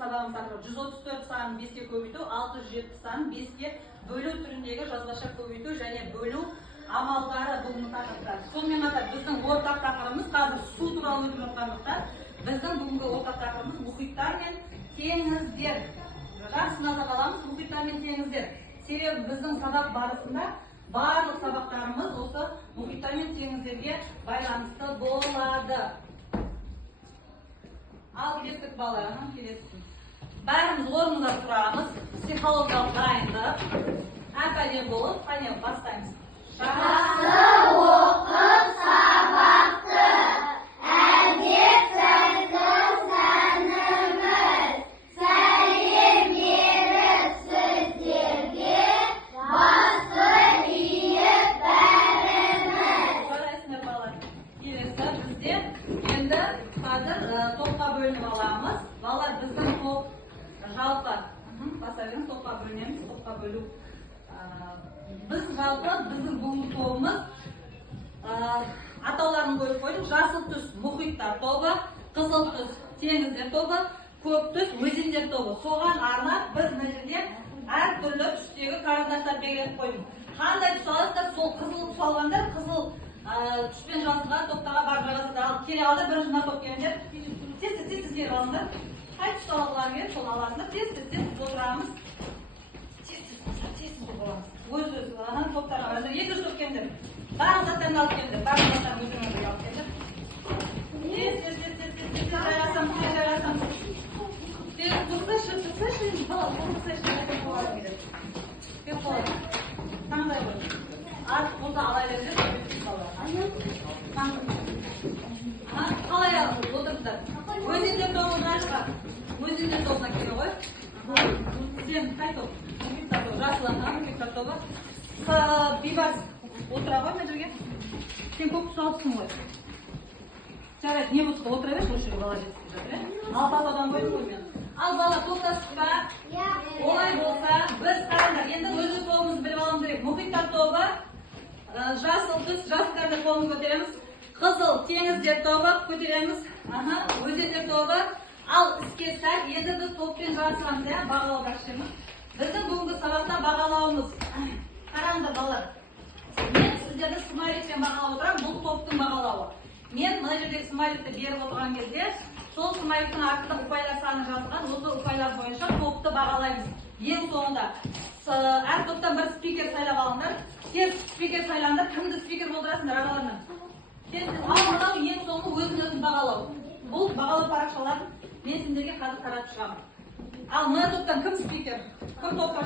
сабағын тақырыбы 134 санын 5-ке көбейту, 607 санын 5-ке бөлу түріндегі жазбаша көбейту және бөлу амалдары бүгінгі тақырыптар. Сонымен қатар біздің ортақ тақырыбымыз қазір су туралы өтіп жатқандықтан, біздің бүгінгі ортақ тақырыбымыз мұхиттар мен теңіздер. Жақсы назар аламыз, мұхиттар мен теңіздер. Себебі біздің сабақ барысында барлық сабақтарымыз осы мұхиттар мен теңіздерге байланысты болады. Ал кеттік балалар, келесіз. Бәріміз орнында тұрамыз, психологиялық дайындық. Әп-әдемі болып, қане бастаймыз. Жақсы оқып сабақты, әдеп сәтті сәніміз, сәлем беріп сіздерге, басы иіп бәріміз. Жарайсыңдар балалар. Келесі бізде енді қазір топқа бөлініп аламыз. Балалар біздің топ жалпы. Басарыңыз топқа бөлінеміз, топқа бөлу. Біз жалпы біздің бүгінгі тобымыз атауларын қойып қойдық. Жасыл түс мұхиттар тобы, қызыл түс теңіздер тобы, көк түс өзендер тобы. Соған арнап біз мына жерде әртүрлі түстегі координаттар белгілеп қойдық. Қандай түс аласыздар, сол қызыл түс алғандар қызыл түспен жазылған топтарға барып жайғасыздар. Ал келе алды бірінші мына топ келіңдер. Тез келіп алыңдар. Қай түс алғылары келіп сол аласыңдар. Тез отырамыз. Тез боламыз. Өз топтарға қазір екінші топ келіңдер. Барлық заттарыңды алып келіңдер. Барлық заттарын өздеріңізге алып келіңдер. Тез жайғасамыз. Тұрсайшы, бала, тұрсайшы. Кеп болады. Таңдай қой. Артық болса ала беріңдер. Қалай отырсыздар? Өзендер тобына шығар. Өзендер тобына келе ғой. Сен қай топ? Жасыланған мұхиттар тобы. Бейбарс отыра ғой мен жерге. Сен көп түс алыпсың ғой. Жарайды, не болса отыра берші, осы жерге бала жетіп жатыр. Ал баладан қойдың ғой мен. Ал бала тоқтасып па? Олай болса, біз қараңдар. Енді өзі тобымызды біліп алуымыз керек. Мұхиттар тобы, жасыл түс, жасылдарды қолын көтереміз. Қызыл теңіздер тобы көтереміз. Өзендер тобы. Ал іске сәт, енді біз топпен жарысыламыз, бағалауға шеміз. Біздің бүгінгі сабақта бағалауымыз. Қараңдар балалар. Мен сіздерді смайликпен бағалап отырам, бұл топтың бағалауы. Мен мына жердегі смайликті беріп отырған кезде, сол смайликтің артында ұпайлар саны жазылған, осы ұпайлар бойынша топты бағалаймыз. Ең соңында әр топтан бір спикер сайлап алыңдар. Тез спикер сайлаңдар, кімді спикер болдырасыңдар араларынан. Ал мынау ең соңғы өзін бағалау. Бұл бағалау парақшаларын мен сендерге қазір таратып шығамын. Ал мына топтан кім спикер? Кім топқа